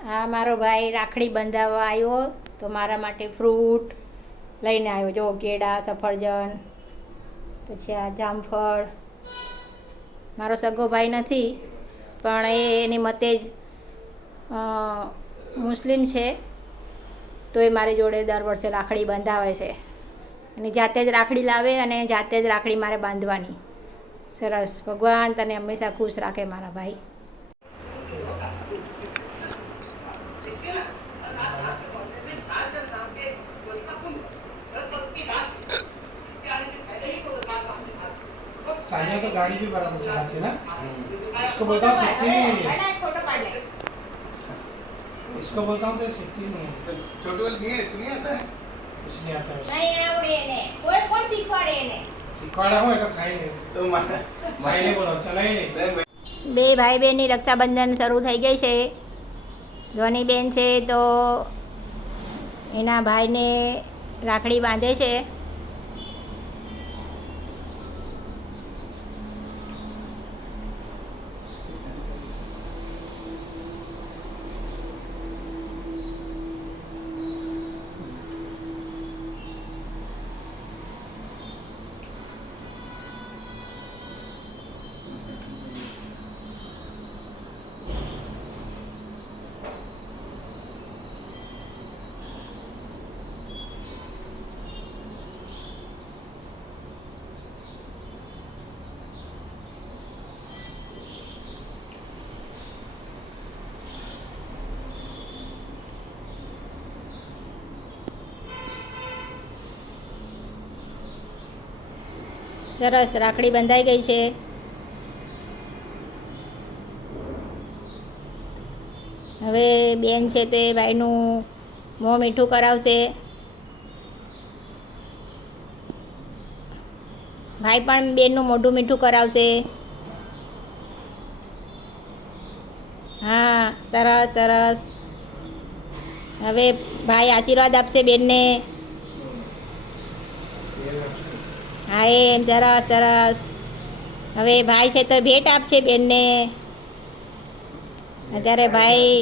આ મારો ભાઈ રાખડી બંધાવવા આવ્યો, તો મારા માટે ફ્રૂટ લઈને આવ્યો. જો કેળા, સફરજન, પછી આ જામફળ. મારો સગો ભાઈ નથી, પણ એ એની મતે જ મુસ્લિમ છે, તો એ મારી જોડે દર વર્ષે રાખડી બંધાવે છે. અને જાતે જ રાખડી લાવે અને જાતે જ રાખડી મારે બાંધવાની. સરસ. ભગવાન તને હંમેશા ખુશ રાખે મારા ભાઈ. गाड़ी भी बराबर चलाती है ना इसको बोलता हूँ सीखती नहीं है इसको बोलता हूँ तो ये सीखती नहीं है छोटे वाले नहीं है इसको नहीं आता है कुछ नहीं आता है सिखवाड़ा हो तो खाई नहीं तो मारा भाई ने बोला चला ही नहीं नहीं भाई બે ભાઈ બહેનની રક્ષાબંધન શરૂ થઈ ગઈ છે ધ્વની બેન છે તો એના ભાઈને રાખડી બાંધે છે સરસ, રાખડી બંધાઈ ગઈ છે. હવે બેન છે તે ભાઈનું મોં મીઠું કરાવશે. ભાઈ પણ બેનનું મોઢું મીઠું કરાવશે. હા, સરસ સરસ. હવે ભાઈ આશીર્વાદ આપશે બેનને. હા એમ સરસ સરસ. હવે ભાઈ છે તો ભેટ આપશે બેનને. અત્યારે ભાઈ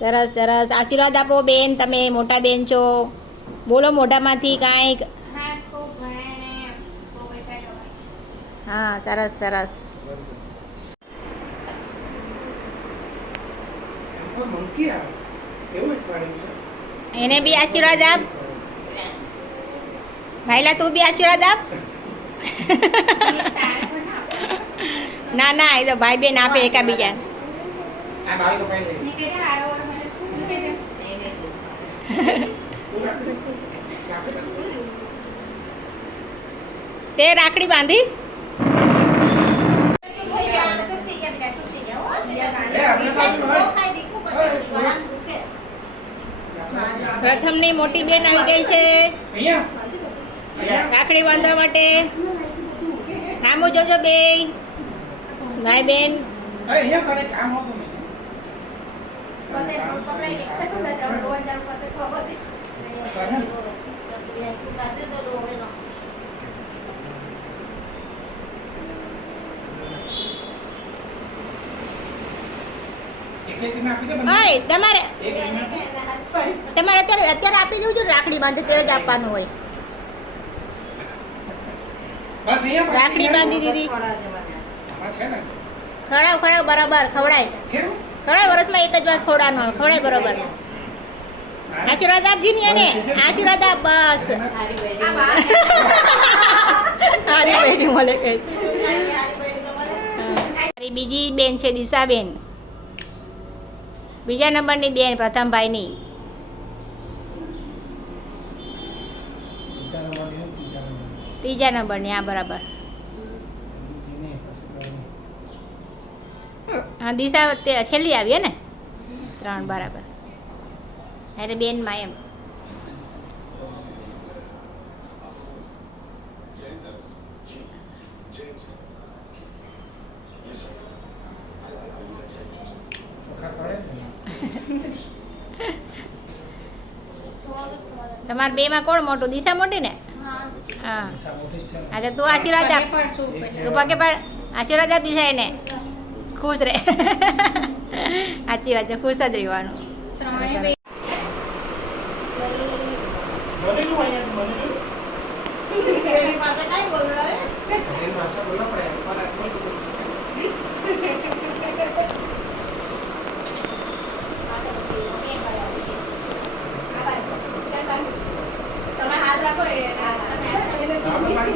સરસ સરસ. આશીર્વાદ આપો બેન તમે મોટા બેન છો. બોલો મોઢામાંથી કાંઈક. હા સરસ સરસ. એને બી આશીર્વાદ આપ. ભાઈલા તું બી આશીર્વાદ આપ ના ના એ તો ભાઈ બેન આપે એકાબીજા. આ ભાઈ તો રાખડી બાંધી. પ્રથમ. પ્રથમની મોટી બેન આવી ગઈ છે. રાખડી બાંધવા માટે સામું જોજો બે ભાઈ બેન એ અહીંયા તારે કામ હતું નહીં કરે ને. એક એક ને આપી દે બંને. હા તમારે. તમારે અત્યારે અત્યારે આપી દેવું છું રાખડી બાંધે ત્યારે જ આપવાનું હોય બસ અહીંયા પછી રાખડી બાંધી દીધી. ખવડાવ ખવડાવ બરાબર ખવડાય. ખવડાય વર્ષમાં એક જ વાર ખવડાવવાનું ખવડાય બરોબર. આશીર્વાદ આપજી ને એને. આશીર્વાદ આપ બસ. હારી બહેની મળે. કઈ. મારી બીજી બેન છે દિશાબેન. બીજા નંબરની બેન પ્રથમ ભાઈની બીજા નંબરની. ત્રીજા નંબરની. નંબરની બરાબર. હા, દિશા છેલ્લી આવી ને ત્રણ, બરાબર અરે, બેનમાં એમ? તમારા બેમાં કોણ મોટું દિશા મોટી ને હા. દિશા મોટી જ છે ને. આજે તું આશીર્વાદ આપ તું પગે પણ. આશીર્વાદ આપ દિશા એને. ખુશ રહે. સાચી વાત છે ખુશ જ રહેવાનું. બનેલું અહીંયા બનેલું એની ભાષા બોલવા પડે પર આત્મા તો બોલી શકાય. આ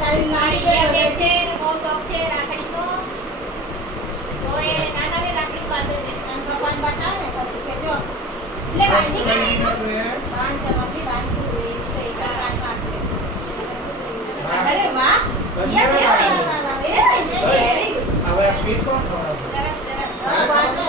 તારી તો બાકી છે. હવે આ સ્વીટ કોણ ખવડાવે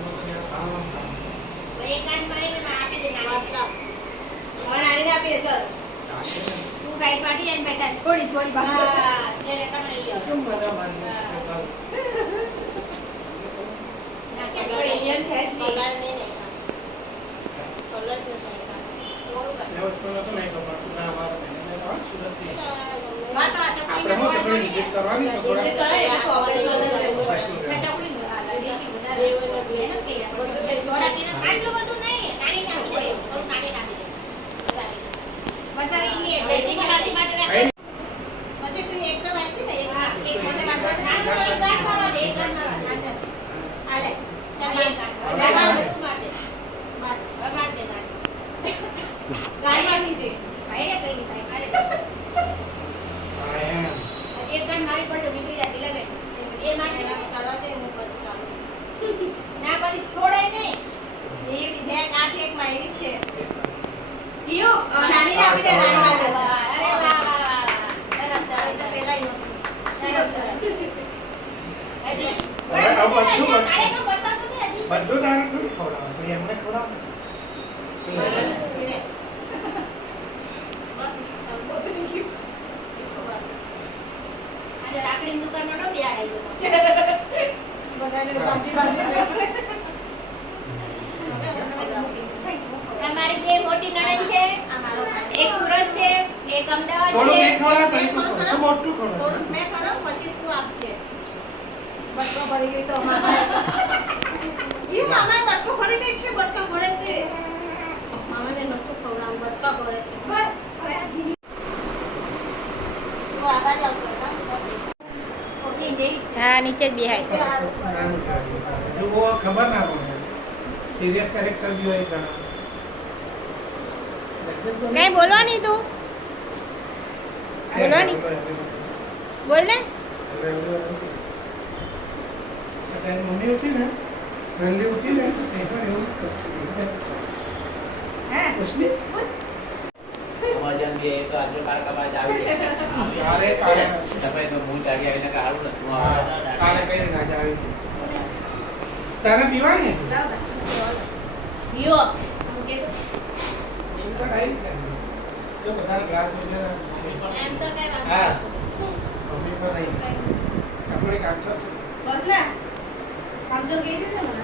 તો જરા આમ આમ બેટા થોડી થોડી કેમ બધા બાંધે છે? એવું તો નહોતું નહીં ખબર. ના, અમારા manager આવે સુરતથી. આપણે હું તકડી visit કરવાની તો થોડા કઈ આ એમ. એક ગણ મારી પણ નીકળી જતી લે એ માટે ના પછી છોડાય નહીં. અરે વાહ વાહ વાહ સરસ સરસ સરસ સરસ હજી હવે આ બધું વાહ કાર્યક્રમ સરસ નથી હજી બધું તારે થોડી ખવડાવે એમને ખવડાવે. રાખડીની દુકાનમાં નો બેહાડાઈ અમારી બે મોટી નણંદ છે એક સુરત છે એક અમદાવાદ થોડું છે. નહીં ખવડાવે પછી તું ખવડાવે. મોટું ખવડાવે. બસ હવે આ જી- હા નીચે જ બિહાય. છે. જો બહુ ખબર ના પડે. સિરિયસ કેરેક્ટર બી હોય ઘણા. કઈ બોલવાની તું? બોલવાની? બોલ ને. મમ્મી ઉઠી ને? ઉઠી ને? એવું હે. કુછ નહીં? પૂછ અમારે એ તો આજનો બાજ આવી જાય. કાલે કાલે. તમે તો મૂળ તારી આવીને કે હારું ને. હું હા, આવે. કાલે કઈ ના? જાવે તારે પીવાની સિયો જો બધાના ગ્લાસ વગેરે એમ તો કઈ હા. મમ્મી પર નહીં. આપણે કામ કરશે. બસ ને. કામચોર કહી ને મને?